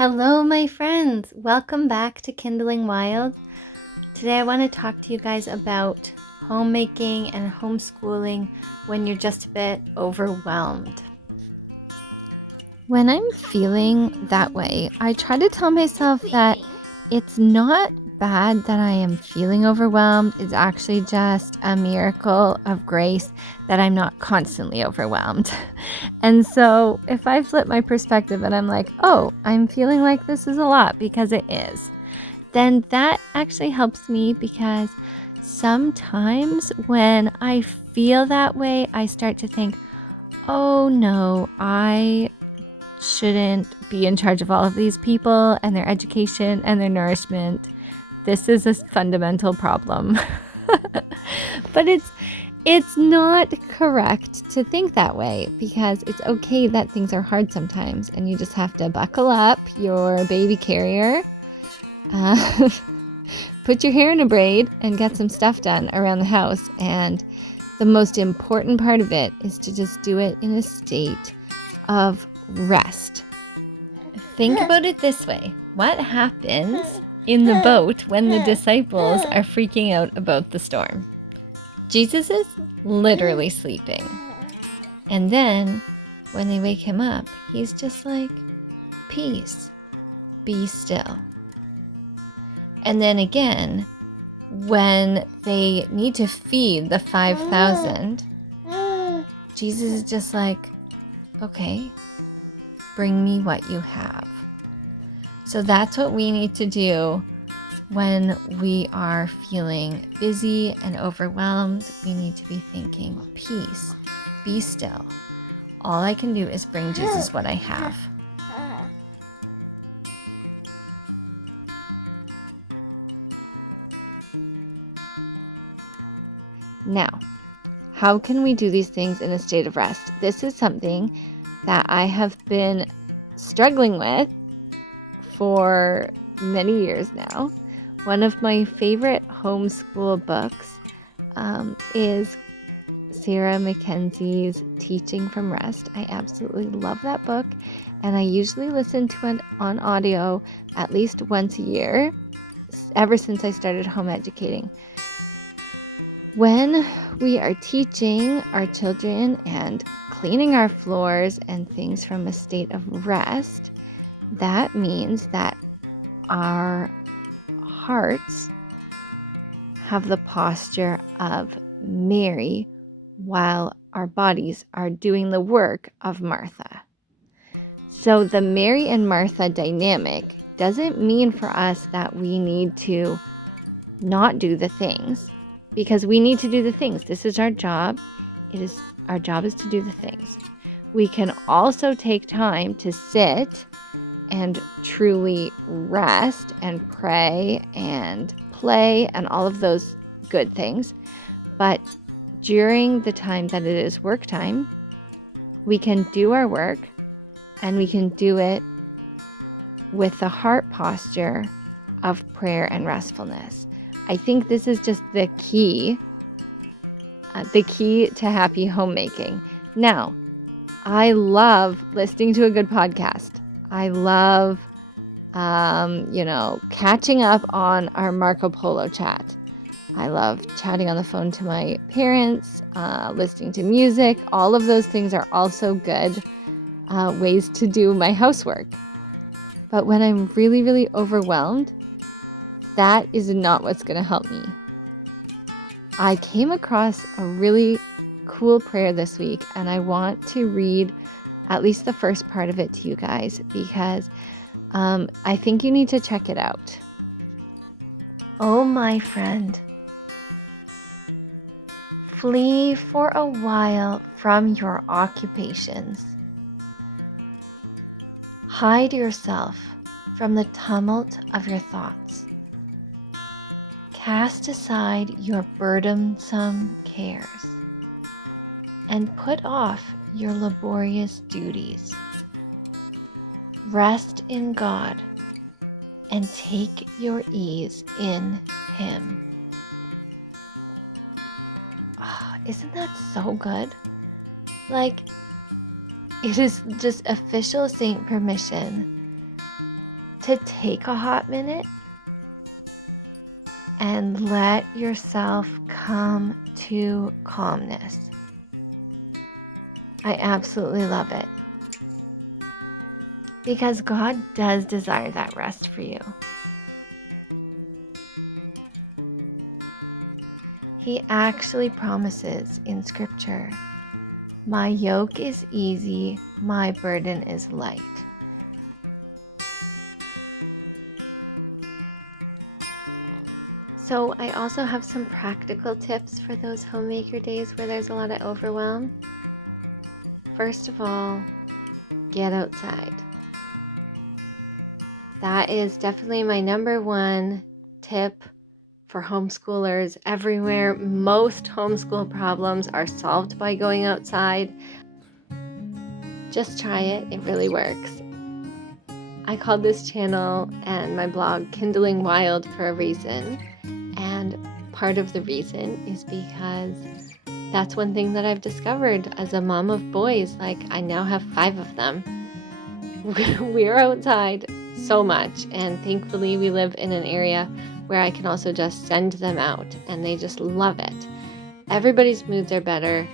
Hello, my friends. Welcome back to Kindling Wild. Today I want to talk to you guys about homemaking and homeschooling when you're just a bit overwhelmed. When I'm feeling that way, I try to tell myself that it's not bad that I am feeling overwhelmed. It's actually just a miracle of grace that I'm not constantly overwhelmed. And so if I flip my perspective and I'm like, oh, I'm feeling like this is a lot because it is, then that actually helps me because sometimes when I feel that way, I start to think, oh no, I shouldn't be in charge of all of these people and their education and their nourishment. This is a fundamental problem. But it's not correct to think that way because it's okay that things are hard sometimes and you just have to buckle up your baby carrier, put your hair in a braid and get some stuff done around the house. And the most important part of it is to just do it in a state of rest. Think about it this way. What happens in the boat when the disciples are freaking out about the storm? Jesus is literally sleeping. And then when they wake him up, he's just like, peace, be still. And then again, when they need to feed the 5,000, Jesus is just like, okay, bring me what you have. So that's what we need to do when we are feeling busy and overwhelmed. We need to be thinking, peace, be still. All I can do is bring Jesus what I have. Now, how can we do these things in a state of rest? This is something that I have been struggling with for many years now. One of my favorite homeschool books is Sarah Mackenzie's Teaching from Rest. I absolutely love that book, and I usually listen to it on audio at least once a year, ever since I started home educating. When we are teaching our children and cleaning our floors and things from a state of rest, that means that our hearts have the posture of Mary while our bodies are doing the work of Martha. So the Mary and Martha dynamic doesn't mean for us that we need to not do the things, because we need to do the things. This is our job. Our job is to do the things. We can also take time to sit and truly rest and pray and play and all of those good things. But during the time that it is work time, we can do our work and we can do it with the heart posture of prayer and restfulness. I think this is just the key to happy homemaking. Now, I love listening to a good podcast. I love, catching up on our Marco Polo chat. I love chatting on the phone to my parents, listening to music. All of those things are also good ways to do my housework. But when I'm really, really overwhelmed, that is not what's going to help me. I came across a really cool prayer this week, and I want to read at least the first part of it to you guys because I think you need to check it out. Oh, my friend, flee for a while from your occupations. Hide yourself from the tumult of your thoughts. Cast aside your burdensome cares and put off your laborious duties. Rest in God and take your ease in Him. Oh, isn't that so good? Like, it is just official saint permission to take a hot minute and let yourself come to calmness. I absolutely love it. Because God does desire that rest for you. He actually promises in Scripture, "My yoke is easy, my burden is light." So I also have some practical tips for those homemaker days where there's a lot of overwhelm. First of all, get outside. That is definitely my number one tip for homeschoolers everywhere. Most homeschool problems are solved by going outside. Just try it, it really works. I called this channel and my blog Kindling Wild for a reason. And part of the reason is because that's one thing that I've discovered as a mom of boys. Like, I now have 5 of them. We're outside so much, and thankfully we live in an area where I can also just send them out, and they just love it. Everybody's moods are better.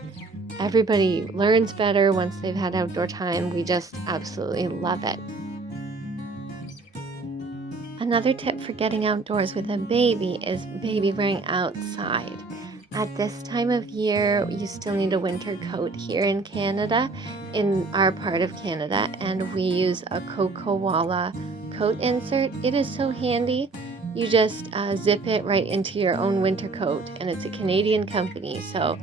Everybody learns better once they've had outdoor time. We just absolutely love it. Another tip for getting outdoors with a baby is baby wearing outside. At this time of year, you still need a winter coat here in Canada, in our part of Canada, and we use a Cocoa coat insert. It is so handy. You just zip it right into your own winter coat, and it's a Canadian company. So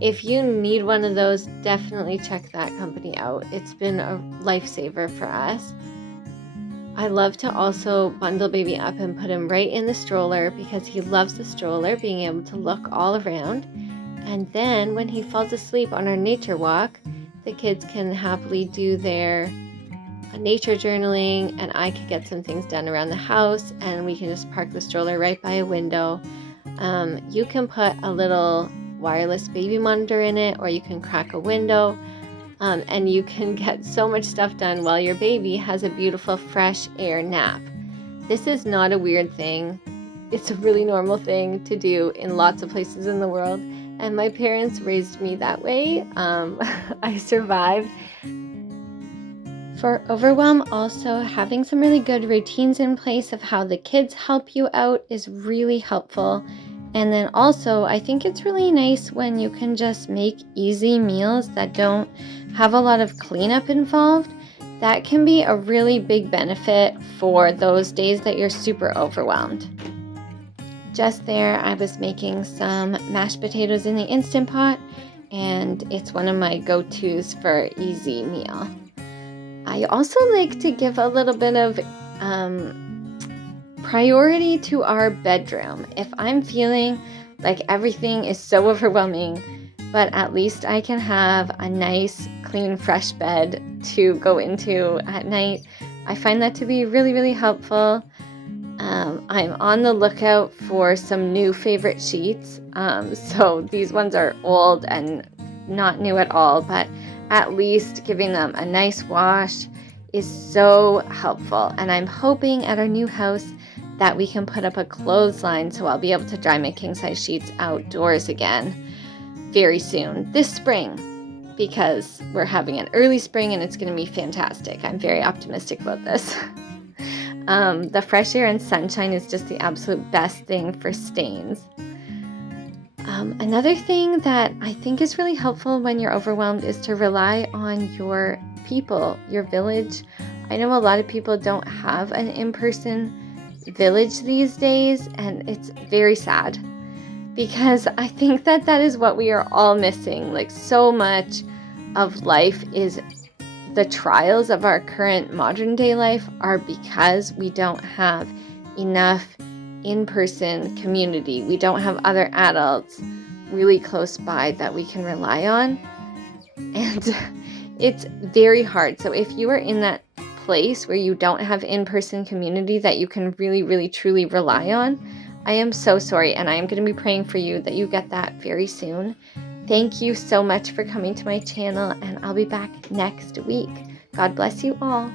if you need one of those, definitely check that company out. It's been a lifesaver for us. I love to also bundle baby up and put him right in the stroller because he loves the stroller, being able to look all around. And then when he falls asleep on our nature walk, the kids can happily do their nature journaling, and I could get some things done around the house, and we can just park the stroller right by a window. You can put a little wireless baby monitor in it, or you can crack a window. And you can get so much stuff done while your baby has a beautiful fresh air nap. This is not a weird thing. It's a really normal thing to do in lots of places in the world. And my parents raised me that way. I survived. For overwhelm, also having some really good routines in place of how the kids help you out is really helpful. And then also, I think it's really nice when you can just make easy meals that don't have a lot of cleanup involved. That can be a really big benefit for those days that you're super overwhelmed. Just there, I was making some mashed potatoes in the Instant Pot, and it's one of my go-tos for easy meal. I also like to give a little bit of priority to our bedroom. If I'm feeling like everything is so overwhelming, but at least I can have a nice, clean, fresh bed to go into at night, I find that to be really, really helpful. I'm on the lookout for some new favorite sheets. So these ones are old and not new at all, but at least giving them a nice wash is so helpful. And I'm hoping at our new house that we can put up a clothesline so I'll be able to dry my king-size sheets outdoors again very soon, this spring, because we're having an early spring and it's going to be fantastic. I'm very optimistic about this. The fresh air and sunshine is just the absolute best thing for stains. Another thing that I think is really helpful when you're overwhelmed is to rely on your people, your village. I know a lot of people don't have an in-person village these days, and it's very sad because I think that that is what we are all missing. Like, so much of life is the trials of our current modern day life are because we don't have enough in-person community. We don't have other adults really close by that we can rely on, and it's very hard. So if you are in that place where you don't have in-person community that you can really, really, truly rely on, I am so sorry, and I am going to be praying for you that you get that very soon. Thank you so much for coming to my channel, and I'll be back next week. God bless you all.